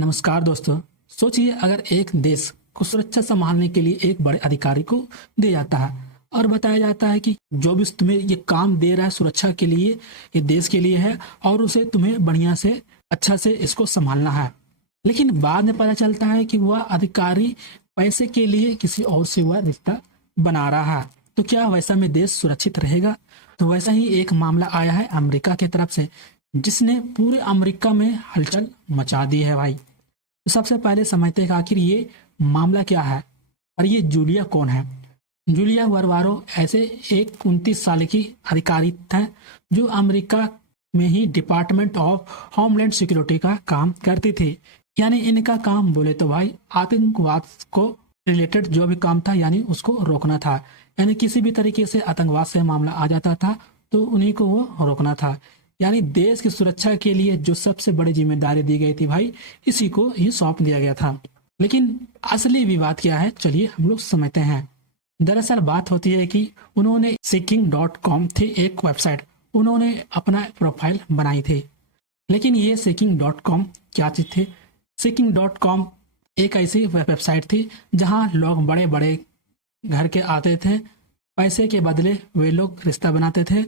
नमस्कार दोस्तों। सोचिए अगर एक देश को सुरक्षा संभालने के लिए एक बड़े अधिकारी को दिया जाता है और बताया जाता है कि जो भी तुम्हें ये काम दे रहा है सुरक्षा के लिए, ये देश के लिए है और उसे तुम्हें बढ़िया से अच्छा से इसको संभालना है। लेकिन बाद में पता चलता है कि वह अधिकारी पैसे के लिए किसी और से वह रिश्ता बना रहा है, तो क्या वैसा में देश सुरक्षित रहेगा? तो वैसा ही एक मामला आया है अमेरिका की तरफ से, जिसने पूरे अमेरिका में हलचल मचा दी है भाई। तो सबसे पहले समझते हैं कि आखिर ये मामला क्या है और ये जूलिया कौन है। जूलिया वर्वारो ऐसे एक 29 साल की अधिकारी थे जो अमेरिका में ही डिपार्टमेंट ऑफ होमलैंड सिक्योरिटी का काम करती थी। यानी इनका काम बोले तो भाई आतंकवाद को रिलेटेड जो भी काम था यानी उसको रोकना था। यानी किसी भी तरीके से आतंकवाद से मामला आ जाता था तो उन्हीं को वो रोकना था। यानी देश की सुरक्षा के लिए जो सबसे बड़ी जिम्मेदारी दी गई थी भाई, इसी को ही सौंप दिया गया था। लेकिन असली विवाद क्या है, चलिए हम लोग समझते हैं। दरअसल बात होती है कि उन्होंने seeking.com थी एक वेबसाइट, उन्होंने अपना प्रोफाइल बनाई थी। लेकिन ये seeking.com क्या चीज थी? seeking.com एक ऐसी वेबसाइट थी जहां लोग बड़े बड़े घर के आते थे, पैसे के बदले वे लोग रिश्ता बनाते थे।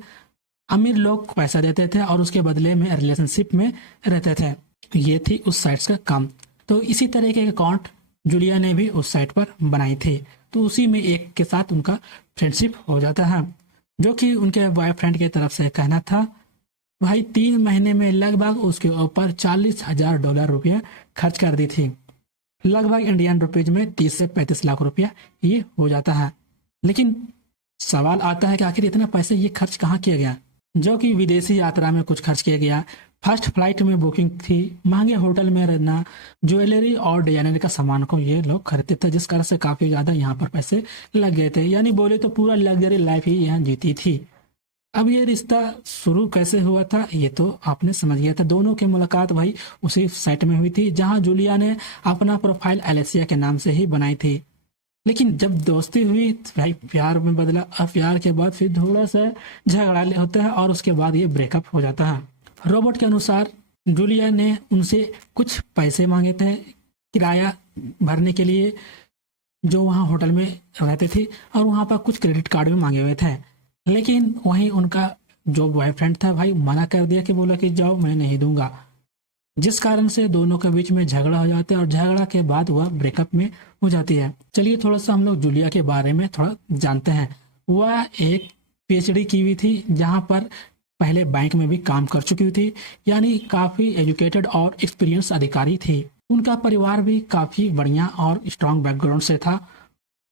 अमीर लोग पैसा देते थे और उसके बदले में रिलेशनशिप में रहते थे। ये थी उस साइट का काम। तो इसी तरह के अकाउंट जूलिया ने भी उस साइट पर बनाई थी। तो उसी में एक के साथ उनका फ्रेंडशिप हो जाता है, जो कि उनके बॉयफ्रेंड की तरफ से कहना था। भाई 3 महीने में लगभग उसके ऊपर $40,000 रुपया खर्च कर दी थी। लगभग इंडियन रुपीज में 30 से 35 लाख रुपया ये हो जाता है। लेकिन सवाल आता है कि आखिर इतना पैसे ये खर्च कहाँ किया गया? जो कि विदेशी यात्रा में कुछ खर्च किया गया, फर्स्ट फ्लाइट में बुकिंग थी, महंगे होटल में रहना, ज्वेलरी और डिजाइनर का सामान को ये लोग खरीदते थे, जिस कारण से काफी ज्यादा यहाँ पर पैसे लग गए थे। यानी बोले तो पूरा लग्जरी लाइफ ही यहाँ जीती थी। अब ये रिश्ता शुरू कैसे हुआ था ये तो आपने समझ गया था। दोनों की मुलाकात भाई उसी साइट में हुई थी जहाँ जूलिया ने अपना प्रोफाइल एलेसिया के नाम से ही बनाई थी। लेकिन जब दोस्ती हुई भाई प्यार में बदला और प्यार के बाद फिर थोड़ा सा झगड़ा होता है और उसके बाद ये ब्रेकअप हो जाता है। रॉबर्ट के अनुसार जूलिया ने उनसे कुछ पैसे मांगे थे किराया भरने के लिए, जो वहाँ होटल में रहते थे, और वहाँ पर कुछ क्रेडिट कार्ड भी मांगे हुए थे। लेकिन वहीं उनका जो बॉयफ्रेंड था भाई मना कर दिया कि बोला कि जाओ मैं नहीं दूंगा, जिस कारण से दोनों के बीच में झगड़ा हो जाता है और झगड़ा के बाद वह ब्रेकअप में हो जाती है। चलिए थोड़ा सा हम लोग जूलिया के बारे में थोड़ा जानते हैं। वह एक पीएचडी की हुई थी, जहां पर पहले बैंक में भी काम कर चुकी थी, यानी काफी एजुकेटेड और एक्सपीरियंस अधिकारी थी। उनका परिवार भी काफी बढ़िया और स्ट्रांग बैकग्राउंड से था।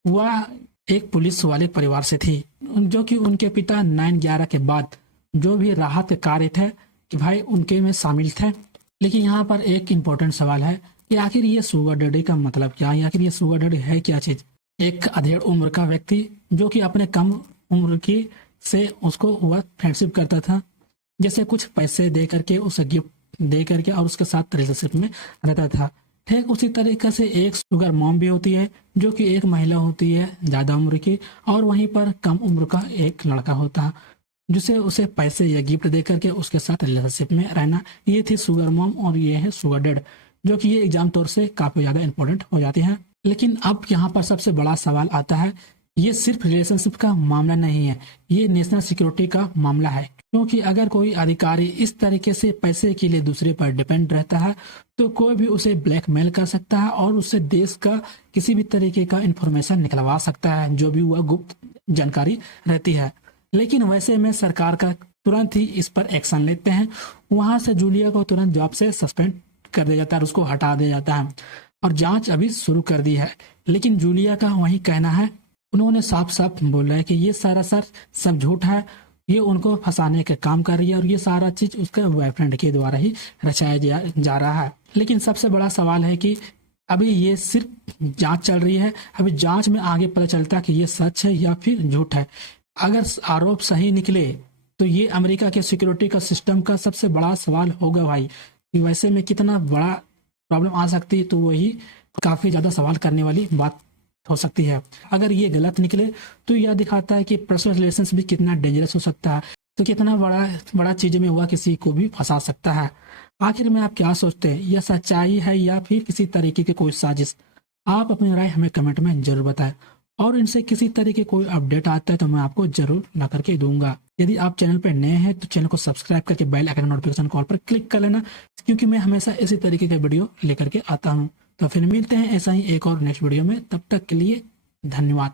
वह एक पुलिस वाले परिवार से थी, जो कि उनके पिता 9/11 के बाद जो भी राहत कार्य थे कि भाई उनके में शामिल थे। लेकिन यहाँ पर एक इम्पोर्टेंट सवाल है कि आखिर ये शुगर डैडी का मतलब क्या है? आखिर ये शुगर डैडी है क्या चीज? एक अधेड़ उम्र का व्यक्ति जो कि अपने कम उम्र की से उसको वह फ्रेंडशिप करता था, जैसे कुछ पैसे दे करके, उसे गिफ्ट दे करके और उसके साथ रिलेशनशिप में रहता था। ठीक उसी तरीके से एक शुगर मॉम भी होती है, जो कि एक महिला होती है ज्यादा उम्र की, और वहीं पर कम उम्र का एक लड़का होता है जिसे उसे पैसे या गिफ्ट दे करके उसके साथ रिलेशनशिप में रहना। ये थी शुगर मॉम और ये है शुगर डैड, जो कि ये एग्जाम तौर से काफी ज्यादा इंपॉर्टेंट हो जाती है। लेकिन अब यहाँ पर सबसे बड़ा सवाल आता है, ये सिर्फ रिलेशनशिप का मामला नहीं है, ये नेशनल सिक्योरिटी का मामला है। क्योंकि अगर कोई अधिकारी इस तरीके से पैसे के लिए दूसरे पर डिपेंड रहता है तो कोई भी उसे ब्लैकमेल कर सकता है और उससे देश का किसी भी तरीके का इंफॉर्मेशन निकलवा सकता है, जो भी वह गुप्त जानकारी रहती है। लेकिन वैसे में सरकार का तुरंत ही इस पर एक्शन लेते हैं। वहां से जूलिया को तुरंत जॉब से सस्पेंड कर दिया जाता है, उसको हटा दिया जाता है और जांच अभी शुरू कर दी है। लेकिन जूलिया का वही कहना है, उन्होंने साफ साफ बोला है कि ये सारा सब झूठ है, ये उनको फंसाने का काम कर रही है और ये सारा चीज उसके बॉयफ्रेंड के द्वारा ही रचाया जा रहा है। लेकिन सबसे बड़ा सवाल है कि अभी ये सिर्फ जांच चल रही है, अभी जांच में आगे पता चलता है कि ये सच है या फिर झूठ है। अगर आरोप सही निकले तो ये अमेरिका के सिक्योरिटी का सिस्टम का सबसे बड़ा सवाल होगा भाई, कि वैसे में कितना बड़ा प्रॉब्लम आ सकती है, तो वही काफी ज्यादा सवाल करने वाली बात हो सकती है। अगर ये गलत निकले तो यह दिखाता है कि पर्सनल रिलेशंस भी कितना डेंजरस हो सकता है, तो कितना बड़ा चीज में वह किसी को भी फंसा सकता है। आखिर में आप क्या सोचते हैं, यह सच्चाई है या फिर किसी तरीके की कोई साजिश? आप अपनी राय हमें कमेंट में जरूर बताएं। और इनसे किसी तरीके कोई अपडेट आता है तो मैं आपको जरूर ला करके दूंगा। यदि आप चैनल पर नए हैं तो चैनल को सब्सक्राइब करके बेल आइकन नोटिफिकेशन कॉल पर क्लिक कर लेना, क्योंकि मैं हमेशा इसी तरीके के वीडियो लेकर के आता हूँ। तो फिर मिलते हैं ऐसा ही एक और नेक्स्ट वीडियो में, तब तक के लिए धन्यवाद।